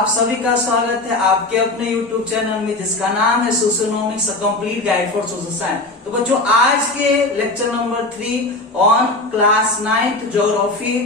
आप सभी का स्वागत है आपके अपने YouTube चैनल में जिसका नाम है socionomics a complete guide for social science. तो बच्चों आज के lecture number 3 on class 9th geography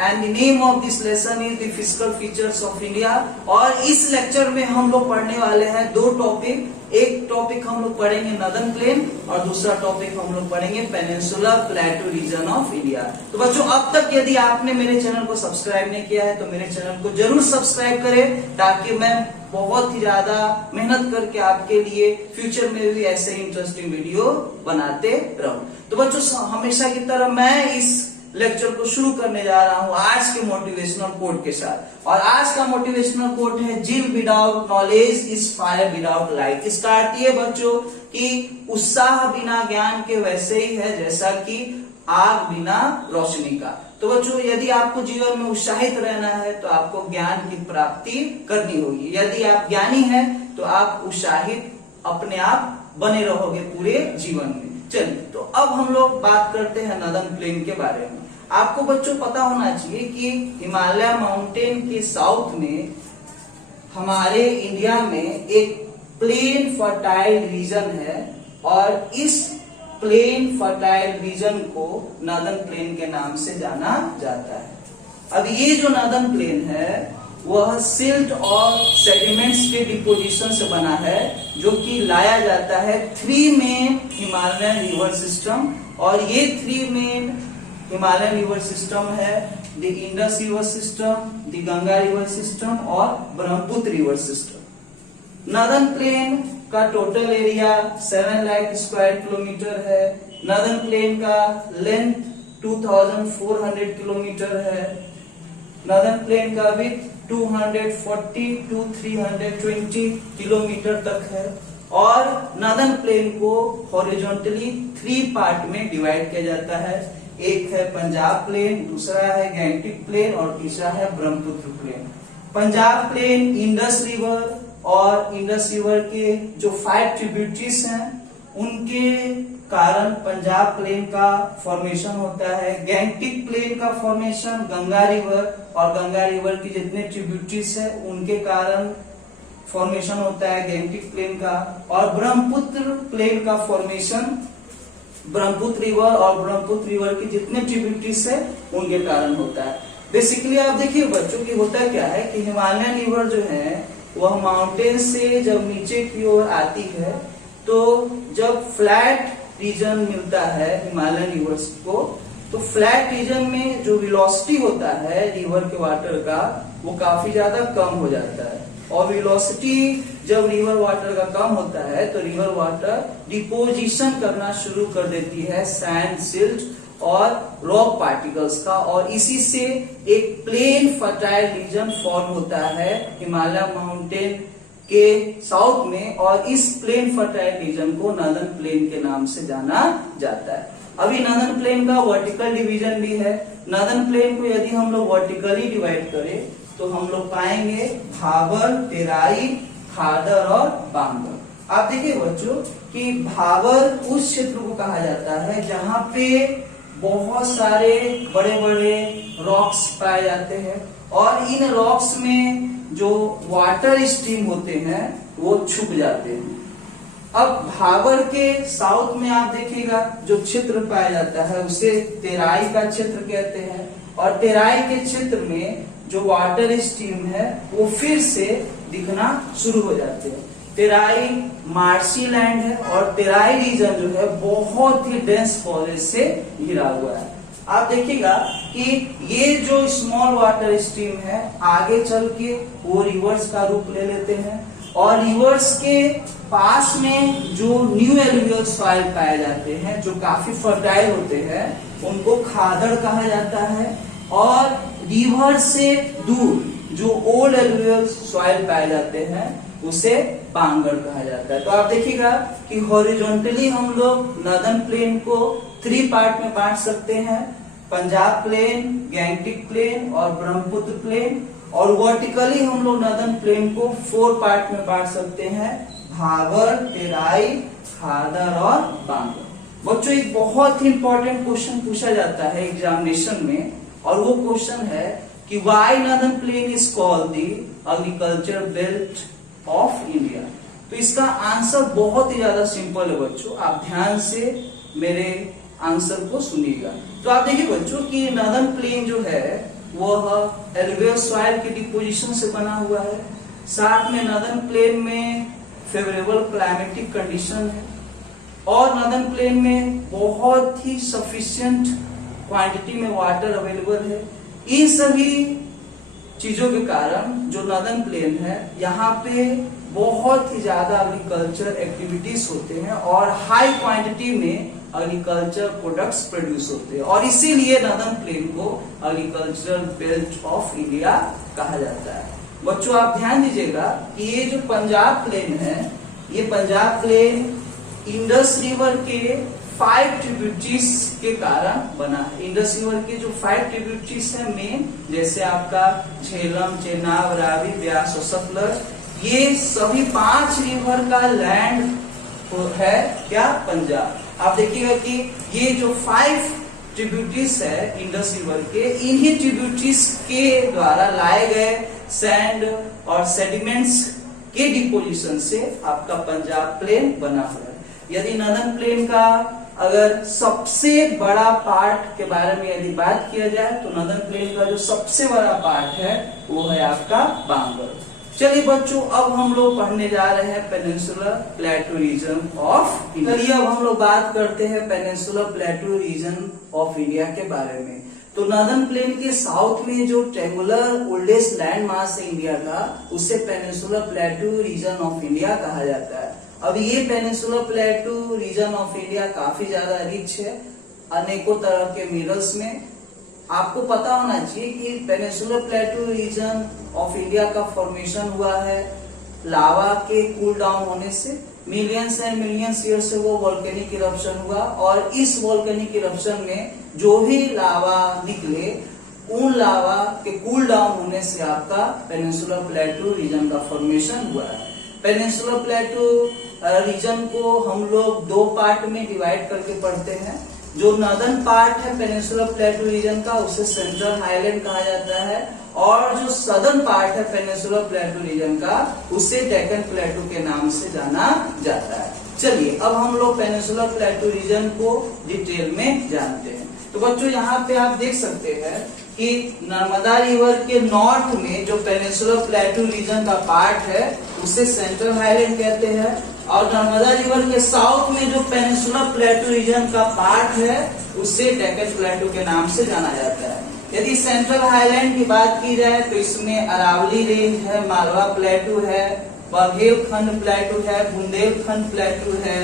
and the name of this lesson is the physical features of India. और इस लेक्चर में हम लोग पढ़ने वाले हैं दो टॉपिक। एक टॉपिक हम लोग पढ़ेंगे नॉर्दर्न प्लेन और दूसरा टॉपिक हम लोग पढ़ेंगे peninsular plateau region of India. तो बच्चों अब तक यदि आपने मेरे चैनल को सब्सक्राइब नहीं किया है तो मेरे चैनल को जरूर सब्सक्राइब करें ताकि मैं बहुत ही ज्यादा मेहनत करके आपके लिए फ्यूचर में भी ऐसे इंटरेस्टिंग वीडियो बनाते रहूं। तो बच्चों हमेशा की तरह मैं इस लेक्चर को शुरू करने जा रहा हूं आज के मोटिवेशनल कोट के साथ। और आज का मोटिवेशनल कोट है जिल without knowledge is fire without light. इसका अर्थ ये बच्चों कि उत्साह बिना ज्ञान के वैसे ही है जैसा कि आग बिना रोशनी का। तो बच्चों यदि आपको जीवन में उत्साहित रहना है तो आपको ज्ञान की प्राप्ति करनी होगी। यदि आप ज्ञानी हैं तो आप उत्साहित अपने आप बने रहोगे पूरे जीवन में। चलिए तो अब हम लोग बात करते हैं नॉर्दर्न प्लेन के बारे में। आपको बच्चों पता होना चाहिए कि हिमालय माउंटेन के साउथ में हमारे इंडिया में एक प्लेन फर्टाइल रीजन है और इस प्लेन फर्टाइल रीजन को नॉर्दर्न प्लेन के नाम से जाना जाता है। अब ये जो नॉर्दर्न प्लेन है वह सिल्ट और सेडिमेंट्स के डिपोजिशन से बना है जो कि लाया जाता है 3 मेन हिमालयन रिवर सिस्टम। और ये 3 मेन हिमालयन रिवर सिस्टम है the Indus river system, the Ganga river system और Brahmaputra river system. Northern plain का total area 7 lakh square kilometre है। नॉर्दर्न प्लेन का लेंथ 2400 किलोमीटर है। नॉर्दर्न प्लेन का विड्थ 240 to 320 किलोमीटर तक है। और नॉर्दर्न प्लेन को हॉरिजॉन्टली 3 पार्ट में डिवाइड किया जाता है। एक है पंजाब प्लेन, दूसरा है गैंगटिक प्लेन और तीसरा है Brahmaputra plain. Punjab plain Indus river और इंडस रिवर के जो 5 ट्रिब्यूटरीज हैं उनके कारण पंजाब प्लेन का फॉर्मेशन होता है। गैंगटिक प्लेन का फॉर्मेशन गंगा रिवर और गंगा रिवर की जितने ट्रिब्यूटरीज है उनके कारण फॉर्मेशन होता है गैंगटिक प्लेन का। और ब्रह्मपुत्र प्लेन का फॉर्मेशन ब्रह्मपुत्र रिवर और ब्रह्मपुत्र रिवर की जितने ट्रिब्यूटरीज है उनके कारण होता है। बेसिकली आप देखिए बच्चों की होता क्या है कि हिमालयन रिवर जो है वह माउंटेन से जब नीचे की ओर आती है तो जब फ्लैट रीजन मिलता है हिमालयन रिवर्स को तो फ्लैट रीजन में जो वेलोसिटी होता है रिवर के वाटर का वो काफी ज्यादा कम हो जाता है। और वेलोसिटी जब रिवर वाटर का कम होता है तो रिवर वाटर डिपोजिशन करना शुरू कर देती है सैंड, सिल्ट और रॉक पार्टिकल्स का। और इसी से एक प्लेन फर्टाइल रीजन फॉर्म होता है हिमालय माउंटेन के साउथ में। और इस प्लेन फर्टाइल रीजन को नॉर्दर्न प्लेन के नाम से जाना जाता है। अभी नॉर्दर्न प्लेन का वर्टिकल डिवीजन भी है। नॉर्दर्न प्लेन को यदि हम लोग वर्टिकली डिवाइड करें तो हम लोग पाएंगे भाबर, तेराई, खादर और बांगर। आप देखिए बच्चों कि भाबर उस क्षेत्र को कहा जाता है जहां पे बहुत सारे बड़े बड़े रॉक्स पाए जाते हैं और इन रॉक्स में जो वाटर स्ट्रीम होते हैं वो छुप जाते हैं। अब भाबर के साउथ में आप देखिएगा जो क्षेत्र पाया जाता है उसे तेराई का क्षेत्र कहते हैं। और तेराई के क्षेत्र में जो वाटर स्ट्रीम है वो फिर से दिखना शुरू हो जाते हैं। तेराई मार्शी लैंड है और तेराई रीजन जो है बहुत ही डेंस फॉरेस्ट से घिरा हुआ है। आप देखिएगा कि ये जो स्मॉल वाटर स्ट्रीम है आगे चल के वो रिवर्स का रूप ले लेते हैं। और रिवर्स के पास में जो न्यू एलुवियल सॉइल पाए जाते हैं जो काफी फर्टाइल होते हैं उनको खादड़ कहा जाता है। और रिवर से दूर जो ओल्ड एलुवियल सॉइल पाए जाते हैं उसे बांगर कहा जाता है। तो आप देखिएगा कि हॉरिजॉन्टली हम लोग नॉर्दर्न प्लेन को 3 पार्ट में बांट सकते हैं, पंजाब प्लेन, गैंगटिक प्लेन और ब्रह्मपुत्र प्लेन। और वर्टिकली हम लोग नॉर्दर्न प्लेन को 4 पार्ट में बांट सकते हैं, भाबर, तेराई, खादर और बांगर। बच्चों एक बहुत ही इंपॉर्टेंट क्वेश्चन पूछा जाता है एग्जामिनेशन में और वो क्वेश्चन है कि why northern plain is called the agriculture belt of India. तो इसका आंसर बहुत ही ज्यादा सिंपल है बच्चों, आप ध्यान से मेरे आंसर को सुनिएगा। तो आप देखिए बच्चों कि नॉर्दर्न प्लेन जो है वह एलुवियल सॉइल के डिपोजिशन से बना हुआ है, साथ में नॉर्दर्न प्लेन में फेवरेबल क्लाइमेटिक कंडीशन है और नॉर्दर्न प्लेन में बहुत ही सफिशिएंट क्वांटिटी में वाटर अवेलेबल है। इन सभी चीजों के कारण जो नॉर्दर्न प्लेन है यहाँ पे बहुत ही ज्यादा एग्रीकल्चर एक्टिविटीज होते हैं और हाई क्वांटिटी में एग्रीकल्चर प्रोडक्ट्स प्रोड्यूस होते हैं और इसीलिए नॉर्दर्न प्लेन को एग्रीकल्चरल बेल्ट ऑफ इंडिया कहा जाता है। बच्चों आप ध्यान दीजिएगा कि ये जो पंजाब प्लेन है, ये पंजाब प्लेन इंडस रिवर के 5 ट्रिब्यूटरीज के कारण बना है। इंडस रिवर के जो 5 ट्रिब्यूटरीज है मेन, जैसे आपका झेलम, चेनाब, रावी, ब्यास और सतलज, ये सभी 5 रिवर का लैंड है क्या, पंजाब। आप देखिएगा कि ये जो 5 ट्रिब्यूटरीज है इंडस रिवर के, इन्हीं ट्रिब्यूटरीज के द्वारा लाए गए सैंड और सेडिमेंट्स के डिपोजिशन से आपका पंजाब प्लेन बना हुआ है। यदि नॉर्दर्न प्लेन का अगर सबसे बड़ा पार्ट के बारे में यदि बात किया जाए तो नॉर्दर्न प्लेन का जो सबसे बड़ा पार्ट है वो है आपका बांगर। चलिए बच्चों अब हम लोग पढ़ने जा रहे हैं peninsular plateau region of India. चलिए अब हम लोग बात करते हैं peninsular plateau region of India के बारे में। तो नॉर्दर्न प्लेन के साउथ में जो ट्रेंगुलर ओल्डेस्ट लैंड मास है इंडिया का, उसे peninsular plateau region of India कहा जाता है। अब ये peninsular plateau region of India काफी ज्यादा रिच है अनेकों तरह के मिनरल्स में। आपको पता होना चाहिए कि peninsular plateau region of India का फॉर्मेशन हुआ है लावा के कूल डाउन होने से। मिलियंस एंड मिलियंस ईयर से वो वोल्केनिक इरप्शन हुआ और इस वोल्केनिक इरप्शन में जो भी लावा निकले, उन लावा के कूल डाउन होने से आपका पेनिनसुलर प्लेटू रीजन का फॉर्मेशन हुआ है। पेनिनसुलर प्लेटू रीजन को हम लोग 2 पार्ट में डिवाइड करके पढ़ते हैं। जो नॉर्दर्न पार्ट है पेनिनसुलर प्लेटू रीजन का, उसे सेंट्रल हाईलैंड कहा जाता है और जो सदर्न पार्ट है पेनिनसुलर प्लेटू रीजन का, उसे डेक्कन प्लेटू के नाम से जाना जाता है। चलिए अब हम लोग पेनिनसुलर प्लेटू रीजन को डिटेल में जानते हैं। तो बच्चों यहाँ पे आप देख सकते हैं कि नर्मदा रिवर के नॉर्थ में जो पेनिनसुलर प्लेटू रीजन का पार्ट है उसे सेंट्रल हाईलैंड कहते हैं और नर्मदा रिवर के साउथ में जो पेनिनसुलर प्लेटू रीजन का पार्ट है उसे डेक्कन प्लेटू के नाम से जाना जाता है। यदि सेंट्रल हाईलैंड की बात की जाए तो इसमें अरावली रेंज है, मालवा प्लेटू है, बघेलखंड प्लेटू है, बुंदेलखंड प्लेटू है,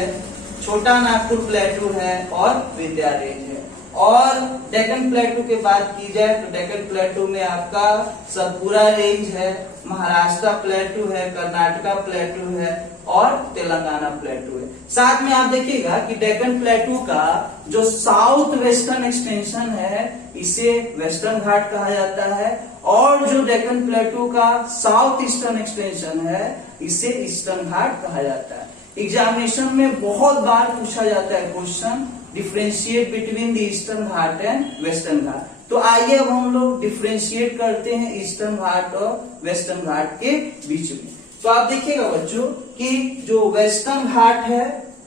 छोटा नागपुर प्लेटू है और विंध्या रेंज है। और डेक्कन प्लेटू की बात की जाए तो डेक्कन प्लेटू में आपका सतपुरा रेंज है, महाराष्ट्र प्लेटू है, कर्नाटका प्लेटू है और तेलंगाना प्लेटू है। साथ में आप देखिएगा कि डेक्कन प्लेटू का जो साउथ वेस्टर्न एक्सटेंशन है इसे वेस्टर्न घाट कहा जाता है और जो डेक्कन प्लेटू का साउथ ईस्टर्न एक्सटेंशन है इसे ईस्टर्न घाट कहा जाता है। एग्जामिनेशन में बहुत बार पूछा जाता है question, differentiate between the Eastern Ghat and Western Ghat. तो आइए अब हम लोग डिफरेंशिएट करते हैं ईस्टर्न घाट और वेस्टर्न घाट के बीच में। तो आप देखिएगा बच्चों कि जो वेस्टर्न घाट है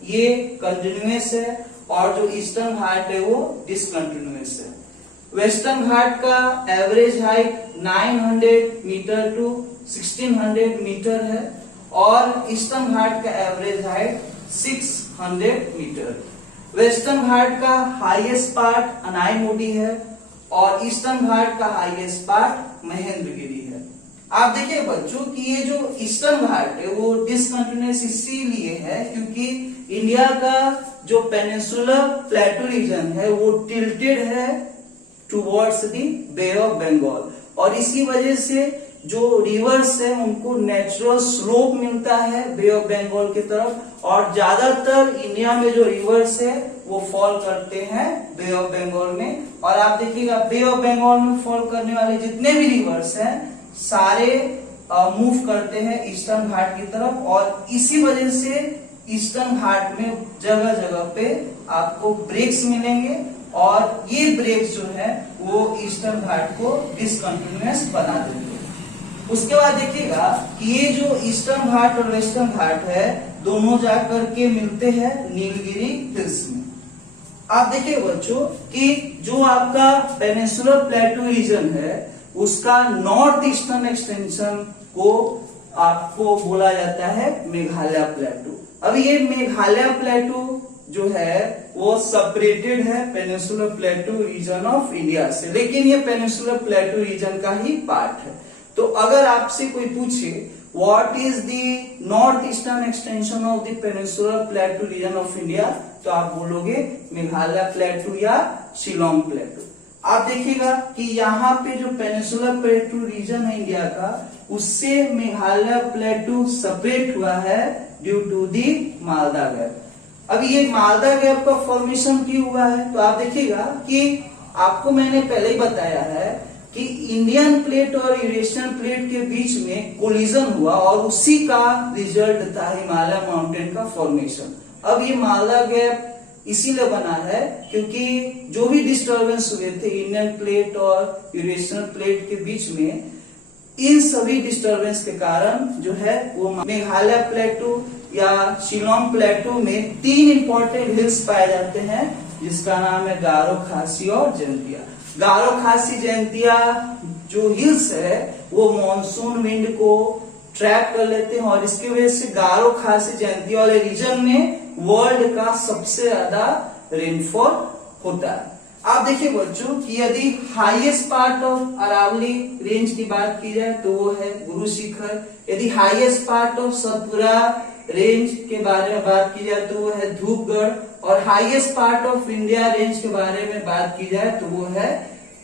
ये कंटिन्यूअस है और जो ईस्टर्न घाट है वो डिसकंटिन्यूअस है। वेस्टर्न घाट का average height 900 metre to 1600 metre है और ईस्टर्न घाट का average height 600 metre. Western Ghat का हाईएस्ट पार्ट अनाईमोडी है और ईस्टर्न घाट का हाईएस्ट पार्ट महेंद्रगिरी है। आप देखिए बच्चों कि ये जो ईस्टर्न घाट है वो डिसकंटिन्यूअस इसीलिए है क्योंकि इंडिया का जो पेनिनसुलर प्लेटू रीजन है वो टिल्टेड है towards the Bay of Bengal और इसी वजह से जो रिवर्स है उनको नेचुरल स्लोप मिलता है बे ऑफ बंगाल की तरफ और ज्यादातर इंडिया में जो रिवर्स है वो फॉल करते हैं बे ऑफ बंगाल में। और आप देखिएगा बे ऑफ बंगाल में फॉल करने वाले जितने भी रिवर्स हैं सारे मूव करते हैं ईस्टर्न घाट की तरफ और इसी वजह से ईस्टर्न घाट में जगह जगह पे आपको ब्रेक्स मिलेंगे और ये ब्रेक्स जो है वो ईस्टर्न घाट को डिसकंटिन्यूअस बना देंगे। उसके बाद देखिएगा कि ये जो ईस्टर्न घाट और वेस्टर्न घाट है दोनों जाकर के मिलते हैं नीलगिरी हिल्स में। आप देखिए बच्चों कि जो आपका पेनिनसुलर प्लेटू रीजन है उसका नॉर्थ ईस्टर्न एक्सटेंशन को आपको बोला जाता है मेघालय प्लेटू। अब ये मेघालय प्लेटू जो है वो सेपरेटेड है peninsular plateau region of India से, लेकिन ये पेनिनसुलर प्लेटू रीजन का ही पार्ट है। तो अगर आपसे कोई पूछे what is the north eastern extension of the peninsular plateau region of India, तो आप बोलोगे मेघालय प्लेटू या शिलोंग प्लेटू। आप देखिएगा कि यहाँ पे जो पेनिनसुलर प्लेटू रीजन है इंडिया का उससे मेघालय प्लेटू सेपरेट हुआ है due to the Malda gap. अब ये मालदा गैप का फॉर्मेशन क्यों हुआ है, तो आप देखिएगा कि आपको मैंने पहले ही बताया है कि इंडियन प्लेट और यूरेशियन प्लेट के बीच में कोलिजन हुआ और उसी का रिजल्ट था हिमालय माउंटेन का फॉर्मेशन। अब ये मालदा गैप इसीलिए बना है क्योंकि जो भी डिस्टर्बेंस हुए थे इंडियन प्लेट और यूरेशियन प्लेट के बीच में, इन सभी डिस्टर्बेंस के कारण जो है वो मेघालय प्लेटू या शिलोंग प्लेटू में 3 इंपॉर्टेंट हिल्स पाए जाते हैं जिसका नाम है गारो, खासी और जयंतिया। गारो, खासी, जयंतिया जो हिल्स है वो मॉनसून विंड को ट्रैप कर लेते हैं और इसकी वजह से गारो, खासी, जयंतिया वाले रीजन में वर्ल्ड का सबसे ज्यादा रेनफॉल होता है। आप देखिए बच्चों कि यदि highest part of Aravalli range की बात की जाए तो वो है गुरु शिखर। यदि highest part of Satpura range के बारे में बात की जाए तो वो है धूपगढ़, और highest part of India range के बारे में बात की जाए तो वो है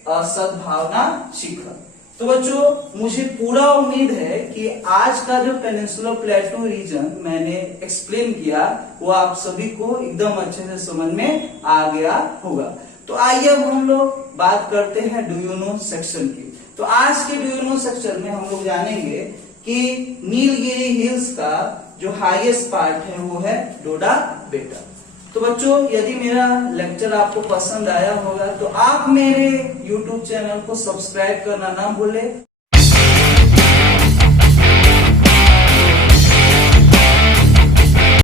सद्भावना शिखर। तो बच्चों मुझे पूरा उम्मीद है कि आज का जो पेनिनसुलर प्लेटू रीजन मैंने एक्सप्लेन किया वो आप सभी को एकदम अच्छे से समझ में आ गया होगा। तो आइए अब हम लोग बात करते हैं डू यू नो सेक्शन की। तो आज के डू यू नो सेक्शन में हम लोग जानेंगे कि नीलगिरी हिल्स का जो हाईएस्ट पार्ट है वो है डोडा बेटा। तो बच्चों यदि मेरा लेक्चर आपको पसंद आया होगा तो आप मेरे YouTube चैनल को सब्सक्राइब करना ना भूलें।